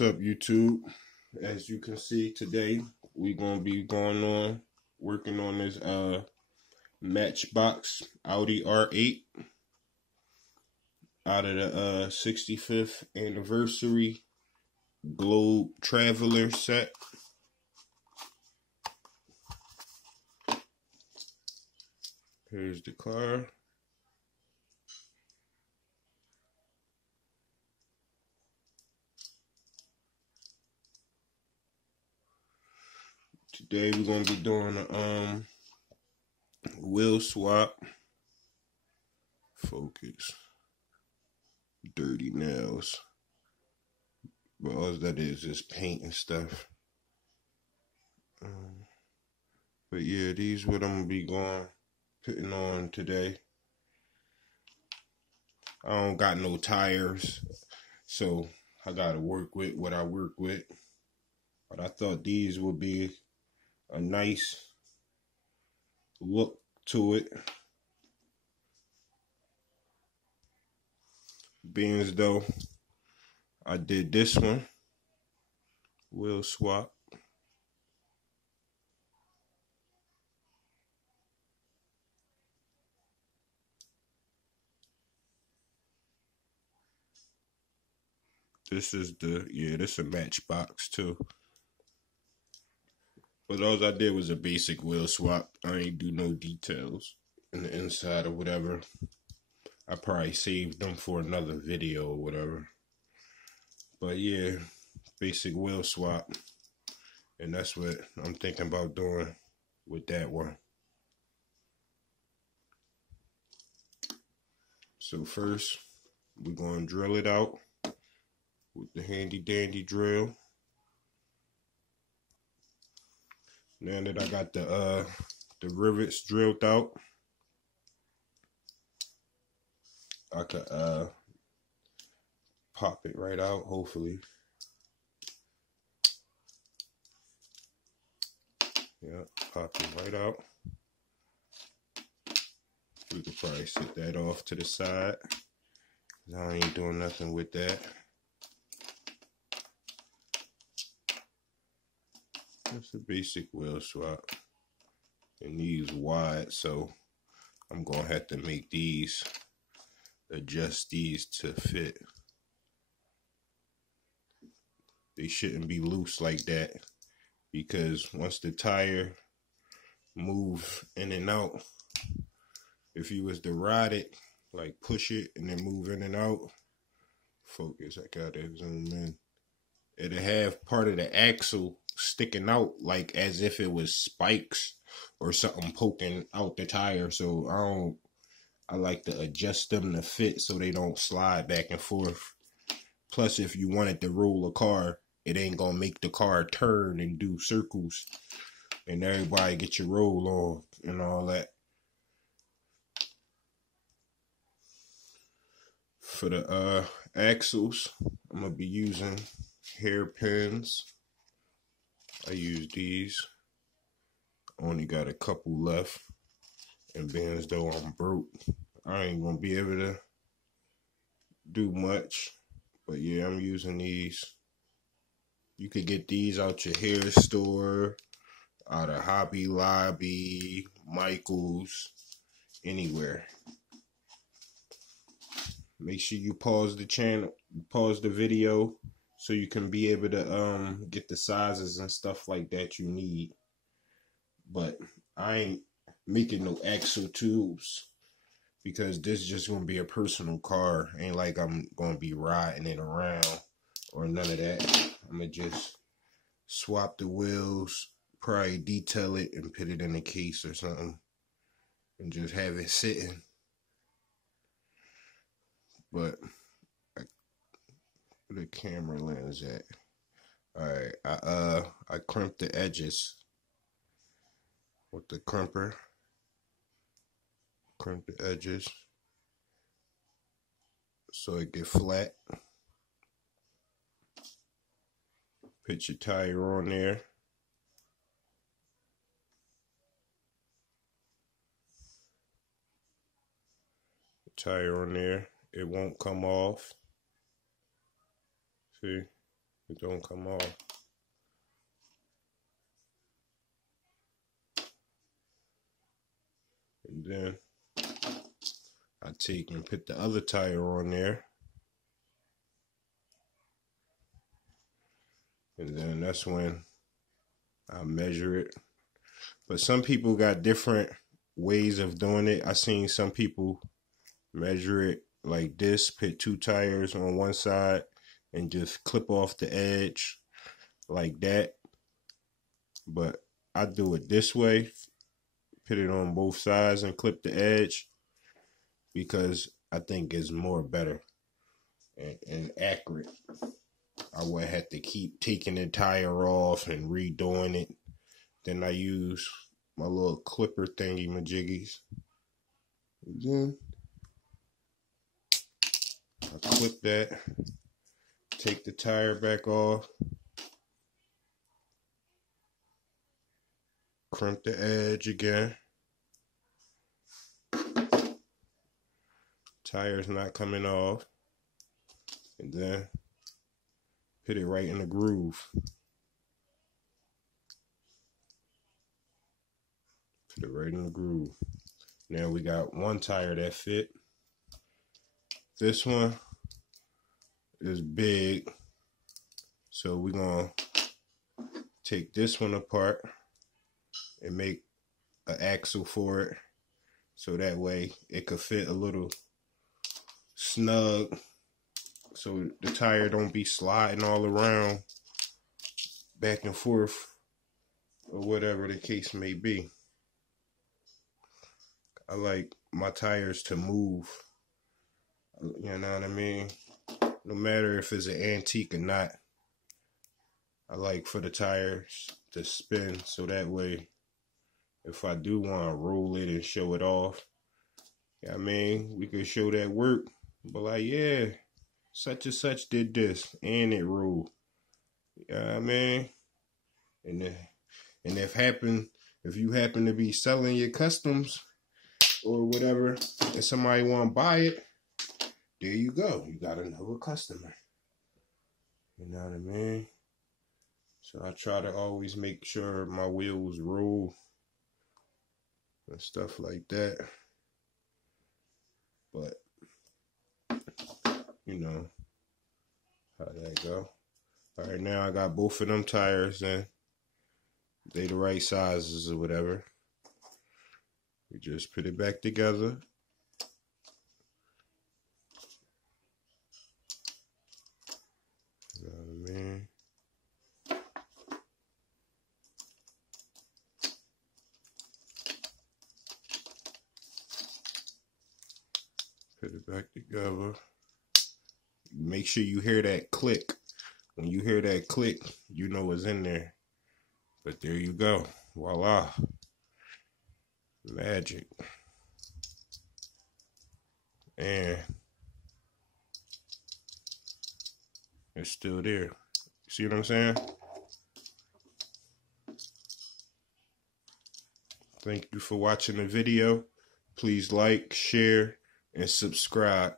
What's up, YouTube? As you can see today, we're gonna be working on this Matchbox Audi R8 out of the 65th anniversary Globe Traveler set. Here's the car. Today we're gonna be doing a wheel swap. Focus. Dirty nails. But all that is paint and stuff. But yeah, these what I'm gonna be putting on today. I don't got no tires, so I gotta work with what I work with. But I thought these would be a nice look to it. Being as though I did this one, wheel swap. This is this is a Matchbox too. But all I did was a basic wheel swap. I ain't do no details in the inside or whatever. I probably saved them for another video or whatever. But yeah, basic wheel swap. And that's what I'm thinking about doing with that one. So first, we're going to drill it out with the handy dandy drill. Now that I got the rivets drilled out, I could pop it right out, hopefully. Yeah, pop it right out. We could probably set that off to the side. I ain't doing nothing with that. It's a basic wheel swap. And these wide, so I'm gonna have to make these, adjust these to fit. They shouldn't be loose like that, because once the tire move in and out, if you was to ride it, like push it and then move in and out, focus, I gotta zoom in, it'll have part of the axle sticking out like as if it was spikes or something poking out the tire. So I like to adjust them to fit so they don't slide back and forth. Plus, if you wanted to roll a car, it ain't gonna make the car turn and do circles and everybody get your roll on and all that. For the axles, I'm gonna be using hairpins. I use these. Only got a couple left, and being as though I'm broke, I ain't gonna be able to do much. But yeah, I'm using these. You could get these out your hair store, out of Hobby Lobby, Michael's, anywhere. Make sure you pause the video, so you can be able to get the sizes and stuff like that you need. But I ain't making no axle tubes, because this is just gonna be a personal car. Ain't like I'm gonna be riding it around or none of that. I'm gonna just swap the wheels, probably detail it and put it in a case or something, and just have it sitting. But where the camera lens at? Alright, I crimped the edges with the crimper. Crimp the edges so it get flat. Put your tire on there. Tire on there. It won't come off. See? It don't come off. And then I take and put the other tire on there. And then that's when I measure it. But some people got different ways of doing it. I seen some people measure it like this, put 2 tires on one side and just clip off the edge like that. But I do it this way, put it on both sides and clip the edge, because I think it's more better and accurate. I would have to keep taking the tire off and redoing it. Then I use my little clipper thingy majiggies. And then I clip that, take the tire back off, crimp the edge again. Tire's not coming off. And then put it right in the groove. Put it right in the groove. Now we got one tire that fit. This one is big, so we're gonna take this one apart and make an axle for it, so that way it could fit a little snug, so the tire don't be sliding all around back and forth or whatever the case may be. I like my tires to move, you know what I mean? No matter if it's an antique or not, I like for the tires to spin, so that way if I do want to roll it and show it off, you know what I mean, we could show that work, but like, yeah, such and such did this and it rolled, you know what I mean? And if you happen to be selling your customs or whatever, and somebody want to buy it, there you go. You got another customer. You know what I mean? So I try to always make sure my wheels roll and stuff like that. But, you know how that go. All right, now I got both of them tires in. They the right sizes or whatever. We just put it back together. You know what I mean? Put it back together. Make sure you hear that click. When you hear that click, you know it's in there. But there you go. Voila. Magic. And it's still there. See what I'm saying? Thank you for watching the video. Please like, share, and subscribe.